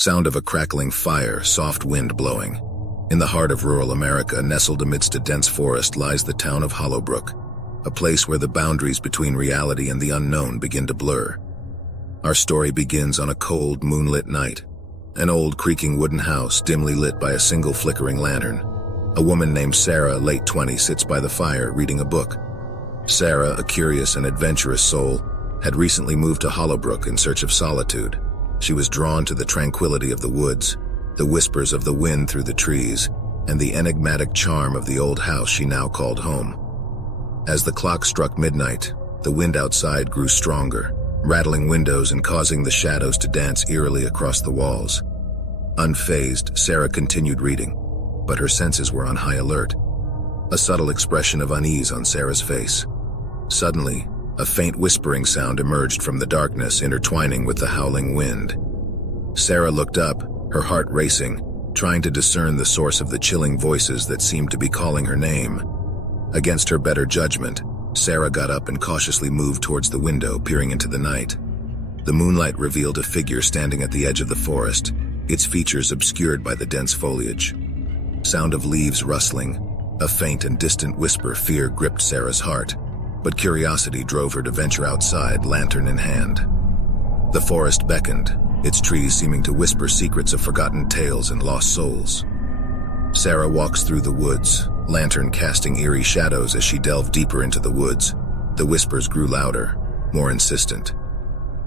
Sound of a crackling fire, soft wind blowing. In the heart of rural America, nestled amidst a dense forest, lies the town of Hollowbrook, a place where the boundaries between reality and the unknown begin to blur. Our story begins on a cold, moonlit night. An old, creaking wooden house, dimly lit by a single flickering lantern. A woman named Sarah, late 20, sits by the fire, reading a book. Sarah, a curious and adventurous soul, had recently moved to Hollowbrook in search of solitude. She was drawn to the tranquility of the woods, the whispers of the wind through the trees, and the enigmatic charm of the old house she now called home. As the clock struck midnight, the wind outside grew stronger, rattling windows and causing the shadows to dance eerily across the walls. Unfazed, Sarah continued reading, but her senses were on high alert. A subtle expression of unease on Sarah's face. Suddenly, a faint whispering sound emerged from the darkness, intertwining with the howling wind. Sarah looked up, her heart racing, trying to discern the source of the chilling voices that seemed to be calling her name. Against her better judgment, Sarah got up and cautiously moved towards the window, peering into the night. The moonlight revealed a figure standing at the edge of the forest, its features obscured by the dense foliage. Sound of leaves rustling, a faint and distant whisper. Fear gripped Sarah's heart, but curiosity drove her to venture outside, lantern in hand. The forest beckoned, its trees seeming to whisper secrets of forgotten tales and lost souls. Sarah walks through the woods, lantern casting eerie shadows as she delved deeper into the woods. The whispers grew louder, more insistent.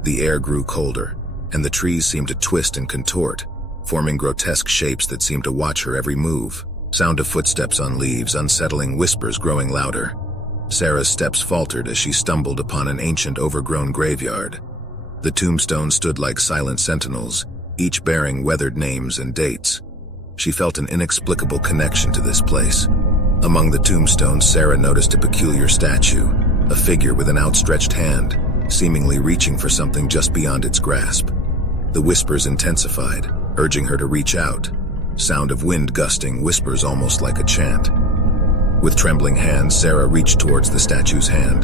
The air grew colder, and the trees seemed to twist and contort, forming grotesque shapes that seemed to watch her every move. Sound of footsteps on leaves, unsettling whispers growing louder. Sarah's steps faltered as she stumbled upon an ancient, overgrown graveyard. The tombstones stood like silent sentinels, each bearing weathered names and dates. She felt an inexplicable connection to this place. Among the tombstones, Sarah noticed a peculiar statue, a figure with an outstretched hand, seemingly reaching for something just beyond its grasp. The whispers intensified, urging her to reach out. Sound of wind gusting, whispers almost like a chant. With trembling hands, Sarah reached towards the statue's hand.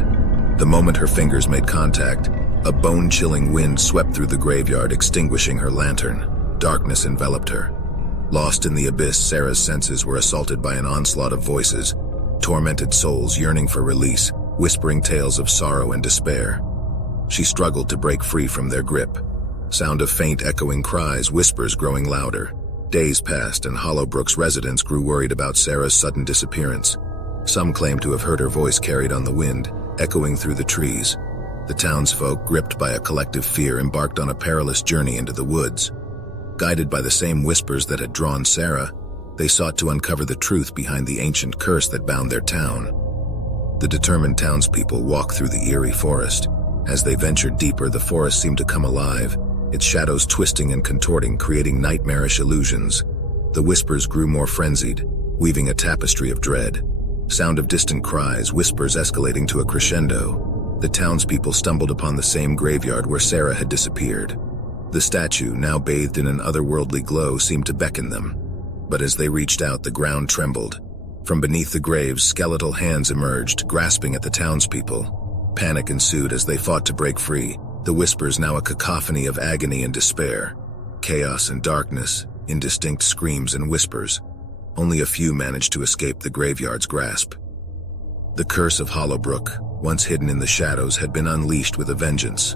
The moment her fingers made contact, a bone-chilling wind swept through the graveyard, extinguishing her lantern. Darkness enveloped her. Lost in the abyss, Sarah's senses were assaulted by an onslaught of voices, tormented souls yearning for release, whispering tales of sorrow and despair. She struggled to break free from their grip. Sound of faint echoing cries, whispers growing louder. Days passed, and Hollowbrook's residents grew worried about Sarah's sudden disappearance. Some claimed to have heard her voice carried on the wind, echoing through the trees. The townsfolk, gripped by a collective fear, embarked on a perilous journey into the woods. Guided by the same whispers that had drawn Sarah, they sought to uncover the truth behind the ancient curse that bound their town. The determined townspeople walked through the eerie forest. As they ventured deeper, the forest seemed to come alive, its shadows twisting and contorting, creating nightmarish illusions. The whispers grew more frenzied, weaving a tapestry of dread. Sound of distant cries, whispers escalating to a crescendo. The townspeople stumbled upon the same graveyard where Sarah had disappeared. The statue, now bathed in an otherworldly glow, seemed to beckon them. But as they reached out, the ground trembled. From beneath the graves, skeletal hands emerged, grasping at the townspeople. Panic ensued as they fought to break free, the whispers now a cacophony of agony and despair. Chaos and darkness, indistinct screams and whispers. Only a few managed to escape the graveyard's grasp. The curse of Hollowbrook, once hidden in the shadows, had been unleashed with a vengeance.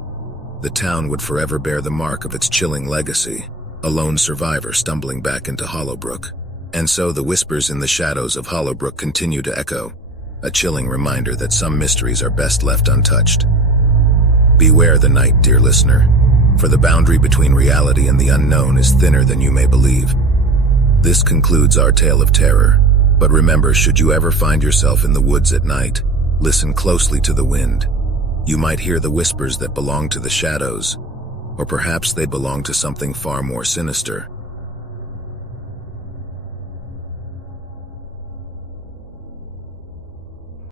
The town would forever bear the mark of its chilling legacy, a lone survivor stumbling back into Hollowbrook. And so the whispers in the shadows of Hollowbrook continue to echo, a chilling reminder that some mysteries are best left untouched. Beware the night, dear listener, for the boundary between reality and the unknown is thinner than you may believe. This concludes our tale of terror, but remember, should you ever find yourself in the woods at night, listen closely to the wind. You might hear the whispers that belong to the shadows, or perhaps they belong to something far more sinister.